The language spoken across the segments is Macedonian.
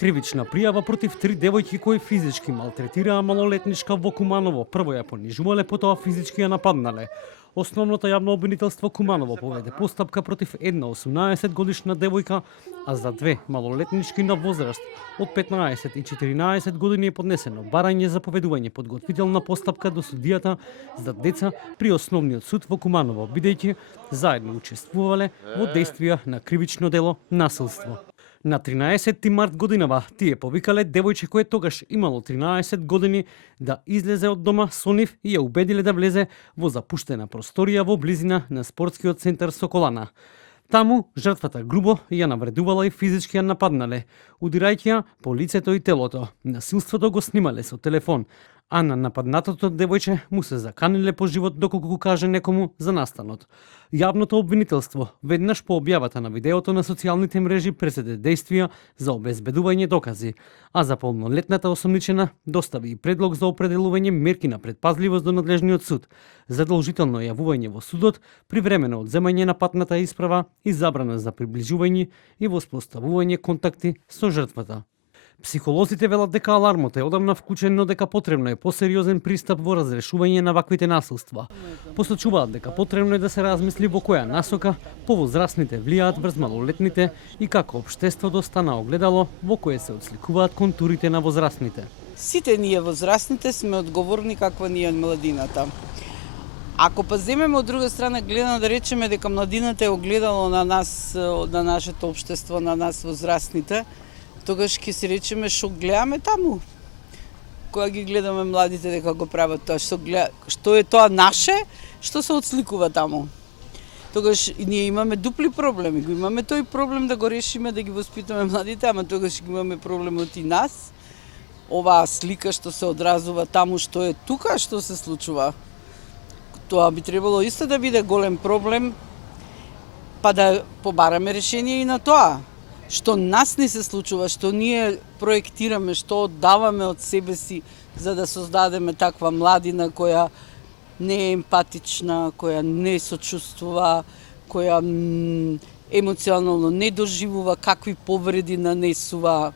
Кривична пријава против 3 девојки кои физички малтретираа малолетничка во Куманово. Прво ја понижувале, потоа физички ја нападнале. Основното јавно обвинителство Куманово поведе постапка против една 18-годишна девојка, а за две малолетнички на возраст од 15 и 14 години е поднесено барање за поведување подготвителна постапка до судијата за деца при Основниот суд во Куманово, бидејќи заедно учествувале во дејствија на кривично дело насилство. На 13 март годинава тие повикале девојче кое тогаш имало 13 години да излезе од дома со нив и ја убедиле да влезе во запуштена просторија во близина на спортскиот центар Соколана. Таму жртвата грубо ја навредувала и физички ја нападнале, удирајќи ја по лицето и телото. Насилството го снимале со телефон, а на нападнатото девојче му се заканиле по живот доколку каже некому за настанот. Јавното обвинителство веднаш по објавата на видеото на социјалните мрежи преседе дејствија за обезбедување докази, а за полнолетната осомничена достави и предлог за определување мерки на предпазливост до надлежниот суд, задолжително јавување во судот, привремено одземање на патната исправа и забрана за приближување и воспоставување контакти со жртвата. Психолозите велат дека алармот е одамна вклучен, но дека потребно е посериозен пристап во разрешување на ваквите насилства. Посочуваат дека потребно е да се размисли во која насока повозрастните влијаат врз малолетните и како општеството стана огледало во кое се отсликуваат контурите на возрастните. Сите ние возрастните сме одговорни каква ни е младината. Ако па земеме од друга страна гледано да речеме дека младината е огледало на нас, на нашето општество, на нас возрастните, тогаш ќе си речеме што гледаме таму. Кога ги гледаме младите дека го прават тоа, што е тоа наше, што се отсликува таму. Тогаш и ние имаме дупли проблеми. Го имаме тој проблем да го решиме, да ги воспитаме младите, ама тогаш ги имаме проблемот и нас. Оваа слика што се одразува таму, што е тука, што се случува. Тоа би требало исто да биде голем проблем, па да побараме решение и на тоа. Што нас не се случува, што ние проектираме, што оддаваме од себе си за да создадеме таква младина која не е емпатична, која не сочувствува, која емоционално не доживува какви повреди нанесува,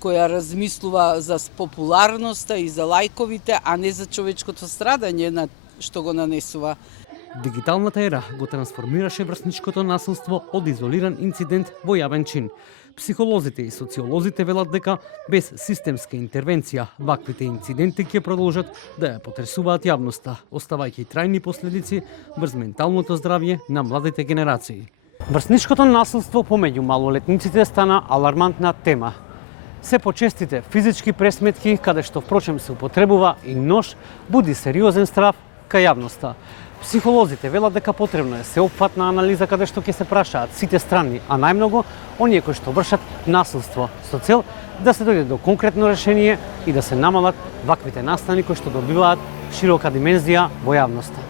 која размислува за популарноста и за лајковите, а не за човечкото страдање на што го нанесува. Дигиталната ера го трансформираше врсничкото насилство од изолиран инцидент во јавен чин. Психолозите и социолозите велат дека без системска интервенција ваквите инциденти ќе продолжат да ја потресуваат јавноста, оставајќи трајни последици врз менталното здравје на младите генерации. Врсничкото насилство помеѓу малолетниците стана алармантна тема. Се почестите физички пресметки, каде што впрочем се употребува и нож, буди сериозен страв кај јавноста. Психолозите велат дека потребно е сеопфатна анализа каде што ќе се прашаат сите страни, а најмногу оние кои што вршат насилство, со цел да се дојде до конкретно решение и да се намалат ваквите настани кои што добиваат широка димензија во јавноста.